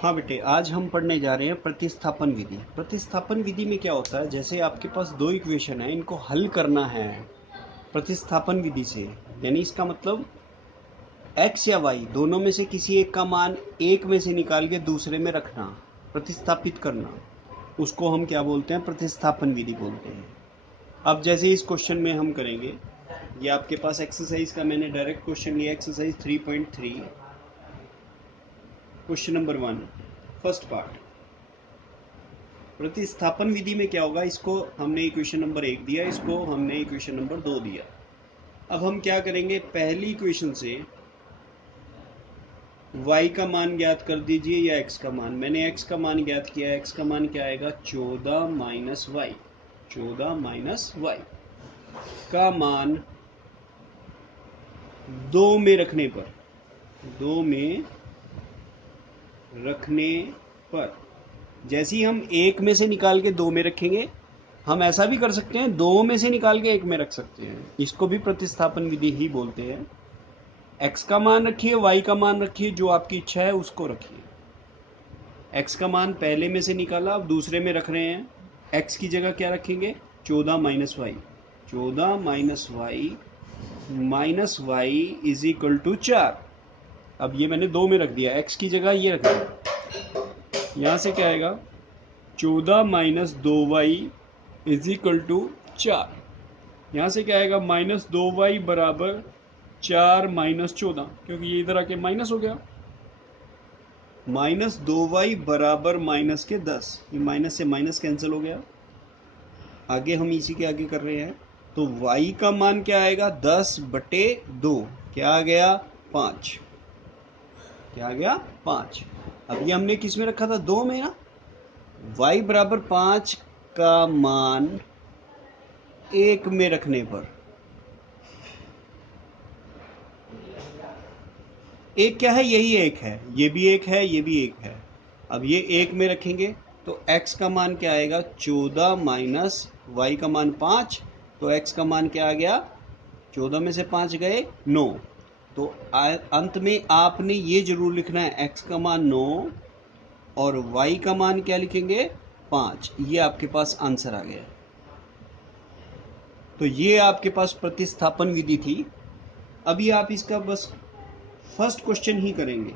हाँ बेटे, आज हम पढ़ने जा रहे हैं प्रतिस्थापन विधि। प्रतिस्थापन विधि में क्या होता है, जैसे आपके पास दो इक्वेशन है, इनको हल करना है प्रतिस्थापन विधि से। यानी इसका मतलब x या y दोनों में से किसी एक का मान एक में से निकाल के दूसरे में रखना, प्रतिस्थापित करना, उसको हम क्या बोलते हैं, प्रतिस्थापन विधि बोलते हैं। अब जैसे इस क्वेश्चन में हम करेंगे, ये आपके पास एक्सरसाइज का मैंने डायरेक्ट क्वेश्चन लिया, exercise 3.3, question number 1, first part. प्रतिस्थापन विधि में क्या होगा, इसको हमने इक्वेशन नंबर 1 दिया, इसको हमने इक्वेशन नंबर 2 दिया। अब हम क्या करेंगे, पहली इक्वेशन से y का मान ज्ञात कर दीजिए या x का मान। मैंने x का मान ज्ञात किया, x का मान क्या आएगा, 14 माइनस वाई। 14 माइनस वाई का मान 2 में रखने पर, 2 में रखने पर, जैसे ही हम एक में से निकाल के 2 में रखेंगे, हम ऐसा भी कर सकते हैं, 2 में से निकाल के 1 में रख सकते हैं। इसको भी प्रतिस्थापन विधि ही बोलते हैं। x का मान रखिए, y का मान रखिए, जो आपकी इच्छा है उसको रखिए। x का मान पहले में से निकाला, अब दूसरे में रख रहे हैं। x की जगह क्या रखेंगे, 14 minus Y. 14 minus Y is equal to 4। अब ये मैंने 2 में रख दिया, x की जगह ये रख दिया। यहाँ से क्या आएगा, 14 minus 2y is equal to 4। यहाँ से क्या आएगा, माइनस 2y बराबर 4 माइनस 14, क्योंकि ये इधर आके माइनस हो गया। माइनस 2y बराबर माइनस के 10, ये माइनस से माइनस कैंसिल हो गया। आगे हम इसी के आगे कर रहे हैं, तो y का मान क्या आएगा, 10/2, क्या आ गया, 5। क्या आ गया, 5। अब ये हमने किस में रखा था, 2 में ना। y बराबर 5 का मान 1 में रखने पर, एक क्या है, यही एक है, ये भी एक है, ये भी एक है। अब ये एक में रखेंगे तो x का मान क्या आएगा, 14 माइनस y का मान 5, तो x का मान क्या आ गया, 14 में से 5 गए 9। तो अंत में आपने ये जरूर लिखना है, x का मान 9 और y का मान क्या लिखेंगे, 5। ये आपके पास आंसर आ गया। तो ये आपके पास प्रतिस्थापन विधि थी। अभी आप इसका बस फर्स्ट क्वेश्चन ही करेंगे।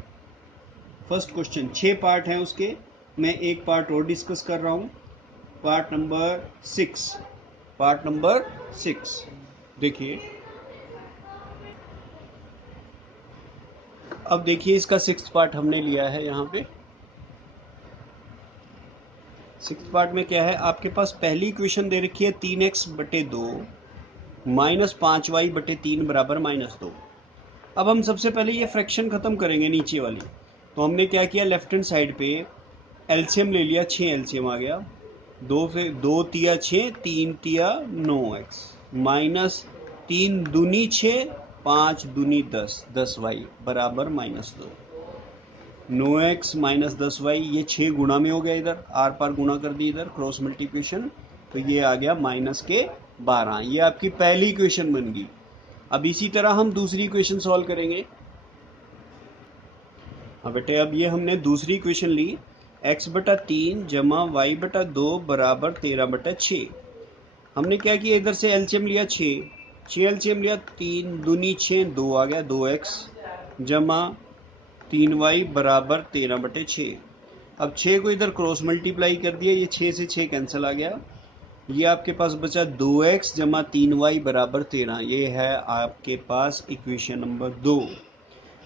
फर्स्ट क्वेश्चन 6 पार्ट हैं उसके, मैं एक पार्ट और डिस्कस कर रहा हूं, पार्ट नंबर 6। पार्ट नंबर 6 देखिए। अब देखिए, इसका 6th पार्ट हमने लिया है। यहाँ पे 6th पार्ट में क्या है, आपके पास पहली इक्वेशन दे रखी है 3x/2 माइनस 5y/3 बराबर -2। अब हम सबसे पहले ये फ्रैक्शन खत्म करेंगे नीचे वाली। तो हमने क्या किया, लेफ्ट हैंड साइड पे एलसीएम ले लिया, 6 एलसीएम आ गया। 2 से 2 तिया 6, 3 तिया 9x माइनस 3 दूनी 6, 5 दूनी 10, 10y बराबर -2। 9x माइनस 10y, ये 6 गुणा में हो गया, इधर आर पार गुणा कर दी, इधर क्रॉस मल्टीप्लिकेशन, तो ये आ गया -12। ये आपकी पहली इक्वेशन बन गई। अब इसी तरह हम दूसरी इक्वेशन सॉल्व करेंगे। हाँ बेटे, अब ये हमने दूसरी इक्वेशन ली, x/3 जमा y/2 बराबर 13/6। हमने क्या किया, इधर से एलसीएम लिया 6 एलसीएम लिया, 3 दूनी 6, 2 आ गया, 2x जमा 3y बराबर 13/6। अब 6 को इधर क्रॉस मल्टीप्लाई कर दिया, ये 6 से 6 कैंसिल आ गया। ये आपके पास बचा 2x जमा 3y बराबर 13। ये है आपके पास इक्वेशन नंबर 2।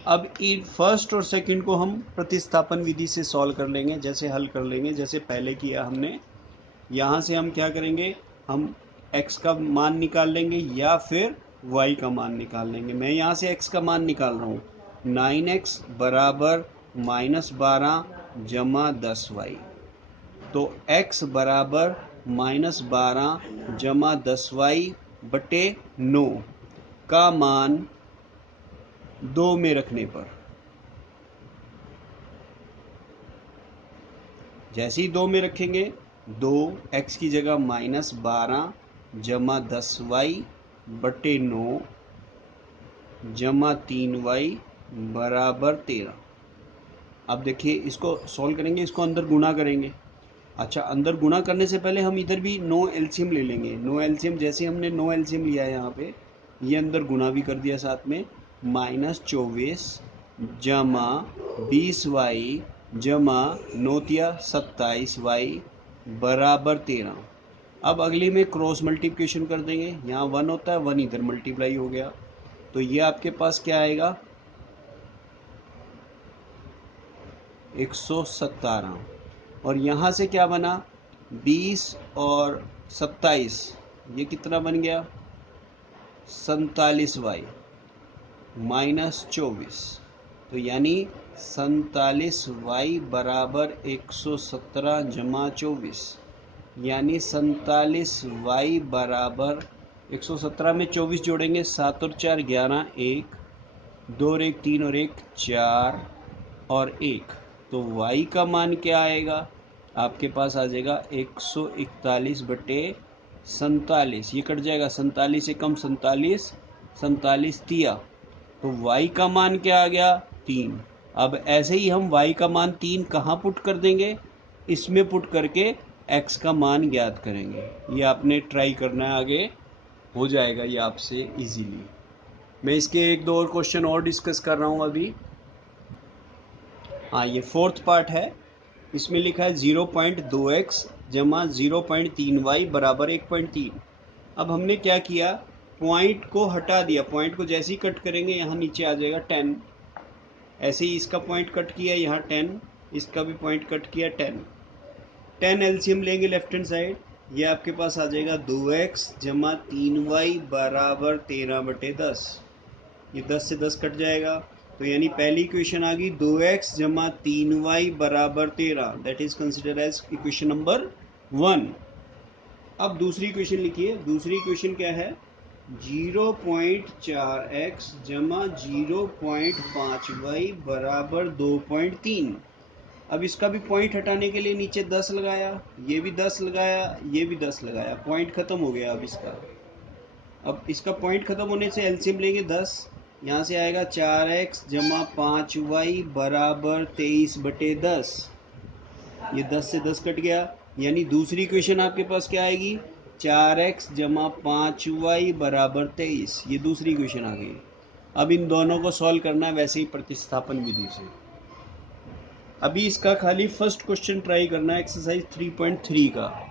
अब इन फर्स्ट और सेकंड को हम प्रतिस्थापन विधि से सॉल्व कर लेंगे, जैसे हल कर लेंगे जैसे पहले किया हमने। यहाँ से हम क्या करेंगे, हम x का मान निकाल लेंगे या फिर y का मान निकाल लेंगे। मैं यहाँ से x का मान निकाल रहा हूँ, 9x बराबर -12 जमा 10y। तो x बराबर -12 जमा 10y/9 का मान 2 में रखने पर, जैसे ही 2 में रखेंगे, 2x की जगह -12 जमा 10y/9 जमा 3y बराबर 13। अब देखिए इसको सॉल्व करेंगे, इसको अंदर गुणा करेंगे। अच्छा, अंदर गुणा करने से पहले हम इधर भी नो एलसीएम ले लेंगे। नो एलसीएम, जैसे हमने नो एलसीएम लिया है यहाँ पे, ये अंदर गुणा भी कर दिया साथ में। -24 जमा 20y जमा 9×3 = 27y बराबर 13। अब अगली में क्रॉस मल्टीप्लिकेशन कर देंगे। यहाँ 1 होता है, 1 इधर मल्टीप्लाई हो गया, तो ये आपके पास क्या आएगा 117। और यहाँ से क्या बना 20 और 27, ये कितना बन गया 47y -24। तो यानी 47y बराबर 117 जमा 24, यानी 47y बराबर 117 में 24 जोड़ेंगे, 7 और 4 11, 1 2 और 1 3 और 1 4 और 1, तो y का मान क्या आएगा आपके पास आ जाएगा 141/47। ये कट जाएगा, 47 से कम 47, 47 तिया, तो y का मान क्या आ गया 3। अब ऐसे ही हम y का मान 3 कहाँ पुट कर देंगे, इसमें पुट करके x का मान ज्ञात करेंगे। ये आपने ट्राई करना है, आगे हो जाएगा ये आपसे इजीली। मैं इसके एक दो और क्वेश्चन और डिस्कस कर रहा हूँ अभी। हाँ, ये फोर्थ पार्ट है। इसमें लिखा है 0.2x जमा 0.3y बराबर 1.3। अब हमने क्या किया, पॉइंट को हटा दिया। पॉइंट को जैसे ही कट करेंगे यहाँ नीचे आ जाएगा 10। ऐसे ही इसका पॉइंट कट किया, यहाँ 10, इसका भी पॉइंट कट किया 10। 10 एलसीएम लेंगे लेफ्ट हैंड साइड, ये आपके पास आ जाएगा 2x जमा 3y बराबर 13/10। ये 10 से 10 कट जाएगा, तो यानी पहली इक्वेशन आ गई 2x जमा 3y बराबर 13, that is consider as equation number 1। अब दूसरी इक्वेशन लिखिए। दूसरी इक्वेशन क्या है, 0.4x जमा 0.5y बराबर 2.3। अब इसका भी पॉइंट हटाने के लिए नीचे 10 लगाया, ये भी 10 लगाया, ये भी 10 लगाया, पॉइंट खत्म हो गया। अब इसका पॉइंट खत्म होने से एलसीएम लेंगे 10, यहाँ से आएगा 4x जमा 5y बराबर 23/10। ये 10 से 10 कट गया, यानी दूसरी इक्वेशन आपके पास क्या आएगी 4x जमा 5y बराबर 23। ये दूसरी इक्वेशन आ गई। अब इन दोनों को सॉल्व करना है वैसे ही प्रतिस्थापन विधि से। अभी इसका खाली फर्स्ट क्वेश्चन ट्राई करना है, एक्सरसाइज 3.3 का।